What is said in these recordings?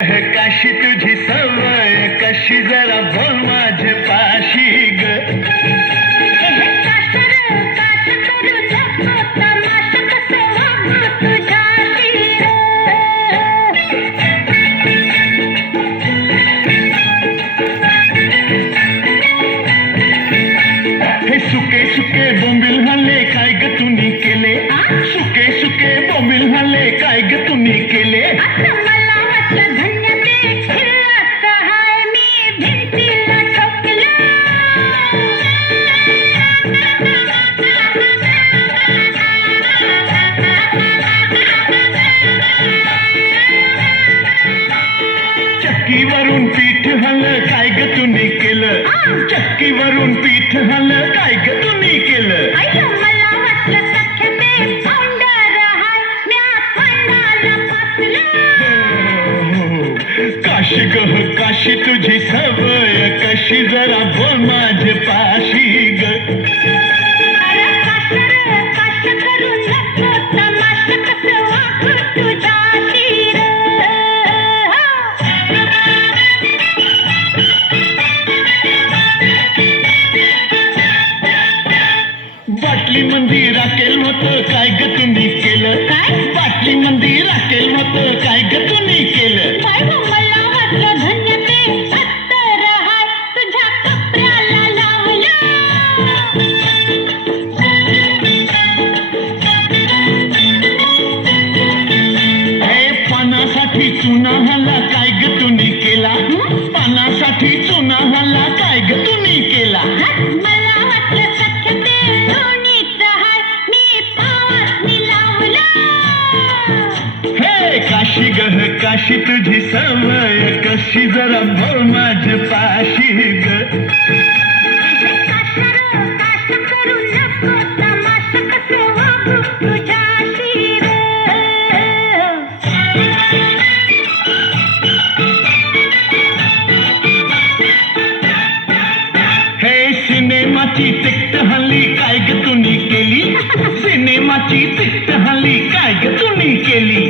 काशी तुझी सवय कशी जरा बोल माझे पाशी ग हे सुके सुके बोंबिल हल्ले काय ग तुम्ही केले सुके सुके बोंबिल हल्ले काय ग तुम्ही केले चक्कीवरून पीठ हल्लं काय ग तुम्ही केलं चक्कीवरून पीठ हल्लं काय ग तुम्ही केलं काशी ग काशी तुझी सवय कशी जरा बोल माझे पाशी ग बाटली मंदी राखेल होतं काय ग तुम्ही केलं बाटली मंदी राखेल होतं काय ग तुम्ही केलं पानासाठी चुना हल्ला काय ग तुम्ही केला पानासाठी चुना हल्ला काय ग तुम्ही केला काशी ग काशी तुझी सवय कशी जरा बोल माझे पाशी ग हे सिनेमाची तिकट हल्ली काय ग तुम्ही केली सिनेमाची तिकट हल्ली काय ग तुम्ही केली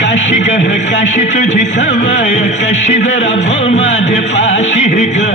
काशी ग काशी तुझी सवय कशी जरा बोल माझे पाशी ग